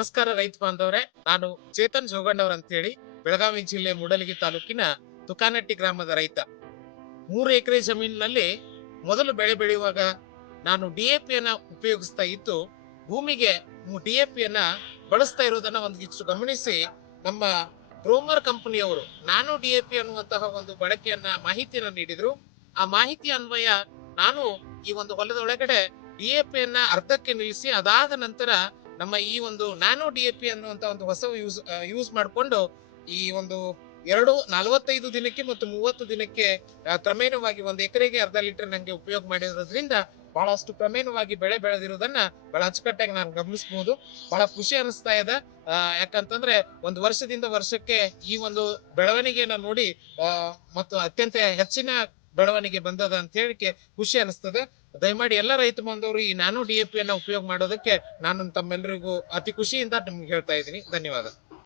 ನಮಸ್ಕಾರ ರೈತ ಬಾಂಧವರೇ. ನಾನು ಚೇತನ್ ಜೋಗಣ್ಣವ್ರ ಅಂತ ಹೇಳಿ ಬೆಳಗಾವಿ ಜಿಲ್ಲೆ ಮೂಡಲಗಿ ತಾಲೂಕಿನ ತುಕಾನಟ್ಟಿ ಗ್ರಾಮದ ರೈತ. 3 ಎಕರೆ ಜಮೀನಿನಲ್ಲಿ ಮೊದಲು ಬೆಳೆ ಬೆಳೆಯುವಾಗ ನಾನು ಡಿಎಪಿಯನ್ನ ಉಪಯೋಗಿಸ್ತಾ ಇದ್ದು ಭೂಮಿಗೆ ಡಿಎಪಿಯನ್ನ ಬಳಸ್ತಾ ಇರೋದನ್ನ ಒಂದಿಷ್ಟು ಗಮನಿಸಿ ನಮ್ಮ ಗ್ರೋಮರ್ ಕಂಪನಿಯವರು ನಾನೋ ಡಿಎಪಿ ಅನ್ನುವಂತಹ ಒಂದು ಬಳಕೆಯನ್ನ ಮಾಹಿತಿಯನ್ನ ನೀಡಿದ್ರು. ಆ ಮಾಹಿತಿ ಅನ್ವಯ ನಾನು ಈ ಒಂದು ಹೊಲದೊಳಗಡೆ ಡಿಎಪಿಯನ್ನ ಅರ್ಧಕ್ಕೆ ನಿಲ್ಲಿಸಿ ಅದಾದ ನಂತರ ನಮ್ಮ ಈ ಒಂದು ನ್ಯಾನೋ ಡಿಎಪಿ ಅನ್ನುವಂತ ಒಂದು ಹೊಸ ಯೂಸ್ ಮಾಡಿಕೊಂಡು ಈ ಒಂದು 45 ದಿನಕ್ಕೆ ಮತ್ತು 30 ದಿನಕ್ಕೆ ಕ್ರಮೇಣವಾಗಿ 1 ಎಕರೆಗೆ ಅರ್ಧ ಲೀಟರ್ ನಂಗೆ ಉಪಯೋಗ ಮಾಡಿರೋದ್ರಿಂದ ಬಹಳಷ್ಟು ಕ್ರಮೇಣವಾಗಿ ಬೆಳೆ ಬೆಳೆದಿರೋದನ್ನ ಬಹಳ ಅಚ್ಚುಕಟ್ಟಾಗಿ ನಾನು ಗಮನಿಸಬಹುದು. ಬಹಳ ಖುಷಿ ಅನಿಸ್ತಾ ಇದೆ. ಯಾಕಂತಂದ್ರೆ ಒಂದು ವರ್ಷದಿಂದ ವರ್ಷಕ್ಕೆ ಈ ಒಂದು ಬೆಳವಣಿಗೆಯನ್ನ ನೋಡಿ ಮತ್ತು ಅತ್ಯಂತ ಹೆಚ್ಚಿನ ಬೆಳವಣಿಗೆ ಬಂದದ ಅಂತ ಹೇಳಿಕೆ ಖುಷಿ ಅನಿಸ್ತದೆ. ದಯಮಾಡಿ ಎಲ್ಲ ರೈತ ಬಾಂಧವರು ಈ ನ್ಯಾನೋ ಡಿಎಪಿ ಅನ್ನ ಉಪಯೋಗ ಮಾಡೋದಕ್ಕೆ ನಾನು ತಮ್ಮೆಲ್ಲರಿಗೂ ಅತಿ ಖುಷಿಯಿಂದ ನಿಮ್ಗೆ ಹೇಳ್ತಾ ಇದ್ದೀನಿ. ಧನ್ಯವಾದ.